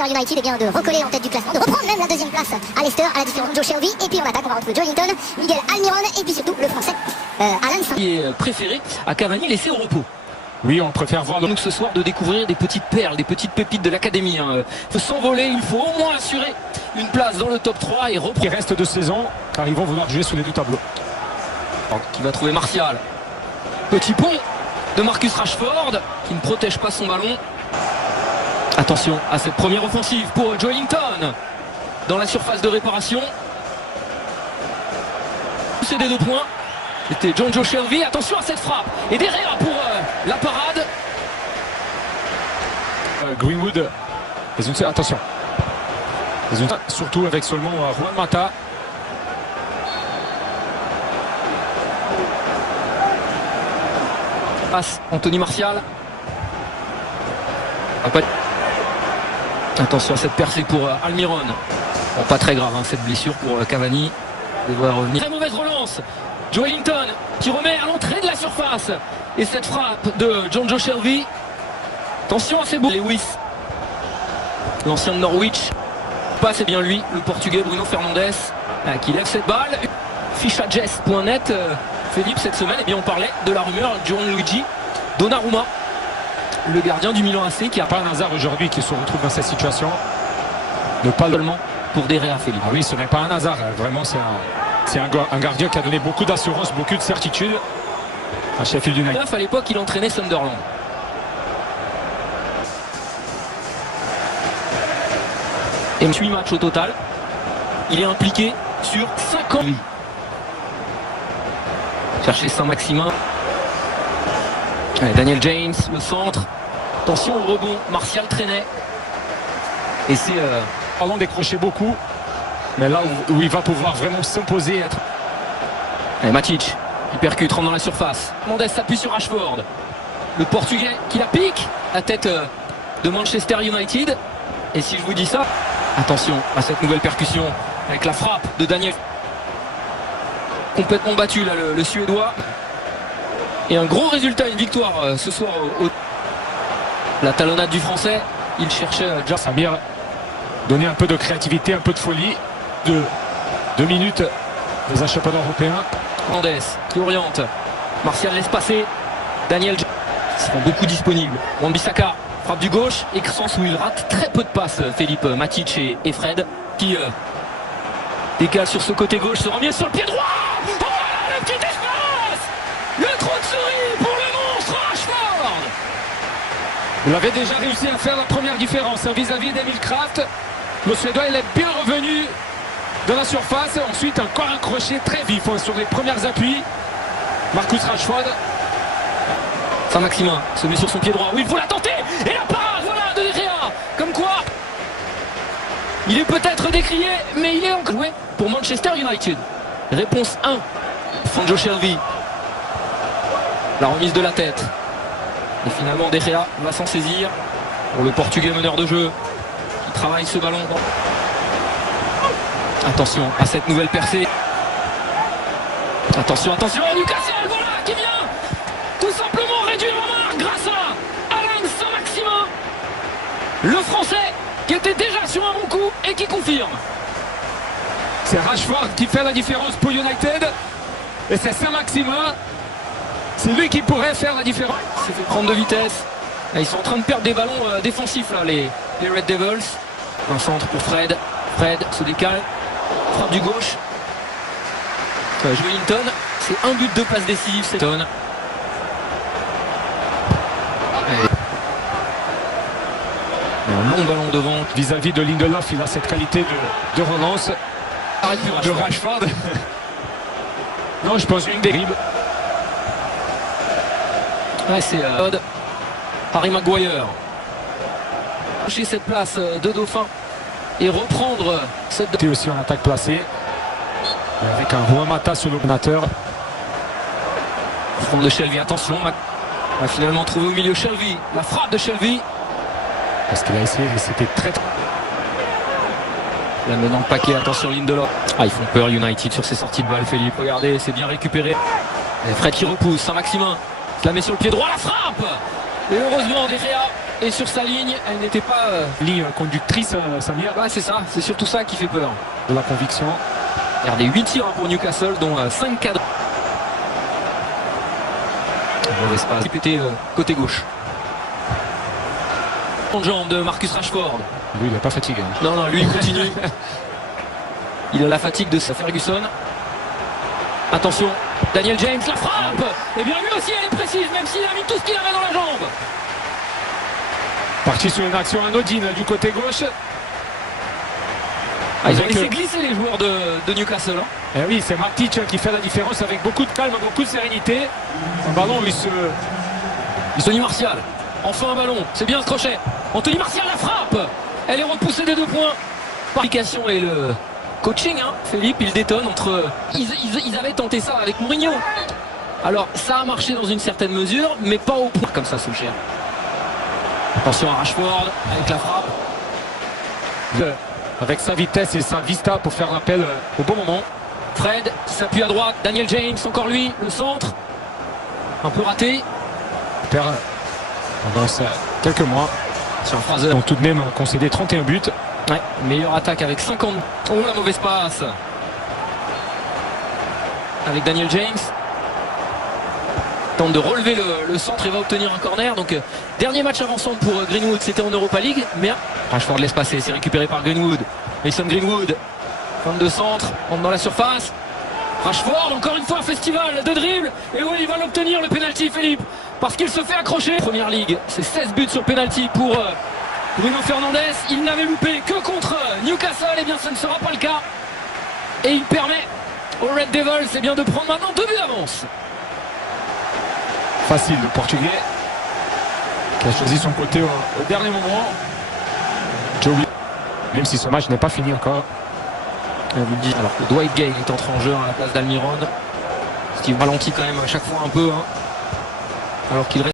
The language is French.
United de recoller en tête du classement, de reprendre même la deuxième place à Leicester, à la différence de Joe Shelby. Et puis en attaque, on va retrouver Joelinton, Miguel Almiron et puis surtout le français Alan Saint. Qui est préféré à Cavani laissé au repos. Oui, on préfère voir donc ce soir de découvrir des petites perles, des petites pépites de l'académie. Il faut s'envoler, il faut au moins assurer une place dans le top 3 et reprendre. Il reste de saison car ils vont vouloir jouer sous les deux tableaux. Qui va trouver Martial. Petit pont de Marcus Rashford qui ne protège pas son ballon. Attention à cette première offensive pour Joelinton dans la surface de réparation. C'est des 2 points. C'était Jonjo Shelvey. Attention à cette frappe. Et derrière pour la parade. Greenwood. Attention. Surtout avec seulement Juan Mata. Passe Anthony Martial. Attention à cette percée pour Almiron. Bon, pas très grave cette blessure pour Cavani. Il doit revenir. Très mauvaise relance. Joelinton qui remet à l'entrée de la surface. Et cette frappe de Jonjo Shelvey. Attention à ces bouts. Lewis, l'ancien de Norwich. Pas, c'est bien lui, le portugais Bruno Fernandes, qui lève cette balle. Fichadjess.net, Philippe, cette semaine, on parlait de la rumeur Gianluigi Donnarumma, le gardien du Milan AC, qui a pas un hasard aujourd'hui qu'il se retrouve dans cette situation. Ne pas seulement pour des réa, Philippe. Ah oui, ce n'est pas un hasard. Vraiment, c'est un gardien qui a donné beaucoup d'assurance, beaucoup de certitude à Sheffield United. À l'époque, il entraînait Sunderland. Et 8 matchs au total. Il est impliqué sur 5 ans. Chercher Saint-Maximin. Daniel James, le centre. Attention au rebond. Martial traînait. Et c'est... Allons décrocher beaucoup. Mais là où il va pouvoir vraiment s'imposer. Et Matic, il percute, rentre dans la surface. Mendes s'appuie sur Rashford. Le Portugais qui la pique. La tête de Manchester United. Et si je vous dis ça, attention à cette nouvelle percussion avec la frappe de Daniel. Complètement battu là le Suédois. Et un gros résultat, une victoire ce soir la talonnade du Français. Il cherchait Samir donner un peu de créativité, un peu de folie. 2 minutes dans un championnat européen. Mendes qui oriente. Martial laisse passer. Daniel James. Ils seront beaucoup disponibles. Wan-Bissaka frappe du gauche. Et sens où il rate très peu de passes. Philippe, Matic et Fred qui décale sur ce côté gauche. Se remet sur le pied droit. Oh là, le petit espace. Le trou de souris pour le monstre Rashford. Il avait déjà réussi à faire la première différence vis-à-vis d'Emil Kraft. Le Suédois, il est bien revenu dans la surface. Ensuite, encore un crochet très vif sur les premiers appuis. Marcus Rashford. Saint-Maximin se met sur son pied droit. Oui, il faut la tenter. Et la parade, voilà, de De Gea. Comme quoi, il est peut-être décrié, mais il est encore joué pour Manchester United. Réponse 1. Jonjo Shelvey. La remise de la tête. Et finalement, De Gea va s'en saisir. Pour le Portugais meneur de jeu. Qui travaille ce ballon. Attention à cette nouvelle percée. Attention, attention, Newcastle, voilà, qui vient tout simplement réduire la marque grâce à Alan Saint-Maximin. Le Français qui était déjà sur un bon coup et qui confirme. C'est Rashford qui fait la différence pour United. Et c'est Saint-Maximin. C'est lui qui pourrait faire la différence. Il s'est fait prendre de vitesse. Là, ils sont en train de perdre des ballons défensifs, là, les Red Devils. Un centre pour Fred. Fred se décale. Frappe du gauche. Joelinton. C'est un but, 2 passes décisives. C'est Ton. Un long ballon devant. Vis-à-vis de Lindelof, il a cette qualité de relance. De Rashford. Non, je pense une dérive. Ouais, c'est Harry Maguire. Chez cette place de Dauphin et reprendre cette... C'était aussi en attaque placée. Avec un Juan Mata sur l'ordinateur. Front de Shelvey, attention. On a finalement trouvé au milieu Shelvey. La frappe de Shelvey. Parce qu'il a essayé, mais c'était très... Là maintenant le paquet, attention Lindelof. Ah, ils font peur United sur ces sorties de balle, Philippe. Regardez, c'est bien récupéré. Et Fred qui repousse, Saint-Maximin. La met sur le pied droit, la frappe. Et heureusement, De Gea est sur sa ligne, elle n'était pas... Ligne conductrice, Samir, Bah c'est ça, c'est surtout ça qui fait peur. de la conviction. Regardez, 8 tirs pour Newcastle, dont 5 cadres. Mauvais espace. Était côté gauche. En jambe de Marcus Rashford. Lui, il n'est pas fatigué. Non, lui il continue. Il a la fatigue de sa Ferguson. Attention, Daniel James, la frappe. Et bien lui aussi elle est précise, même s'il a mis tout ce qu'il avait dans la jambe. Parti sur une action anodine du côté gauche. Ils ont laissé glisser les joueurs de Newcastle. Hein. Eh oui, c'est Matic qui fait la différence avec beaucoup de calme, beaucoup de sérénité. Un ballon où il se... Anthony Martial, enfin un ballon, c'est bien ce crochet. Anthony Martial, la frappe. Elle est repoussée des 2 points. L'application et le coaching, hein. Philippe, il détonne entre... Ils avaient tenté ça avec Mourinho. Alors, ça a marché dans une certaine mesure, mais pas au point comme ça, Solskjaer. Attention à Rashford, avec la frappe. Avec sa vitesse et sa vista pour faire l'appel au bon moment. Fred qui s'appuie à droite, Daniel James, encore lui, le centre. Un peu raté. Perd pendant quelques mois. Sur Fraser. Ils ont tout de même concédé 31 buts. Ouais, meilleure attaque avec 50. Oh la mauvaise passe. Avec Daniel James. Tente de relever le centre et va obtenir un corner. Donc dernier match avançant pour Greenwood, c'était en Europa League. Mais Rashford laisse passer, c'est récupéré par Greenwood. Mason Greenwood, fin de centre, entre dans la surface. Rashford, encore une fois, festival de dribble. Et où il va l'obtenir le penalty, Philippe, parce qu'il se fait accrocher. Première Ligue, c'est 16 buts sur penalty pour Bruno Fernandes. Il n'avait loupé que contre Newcastle. Et bien ce ne sera pas le cas. Et il permet aux Red Devils c'est bien de prendre maintenant 2 buts d'avance. Facile, le Portugais qui a choisi son côté au dernier moment. Joe, même si ce match n'est pas fini encore. Alors que Dwight Gale est entré en jeu à la place d'Almiron, ce qui ralentit quand même à chaque fois un peu, hein. Alors qu'il reste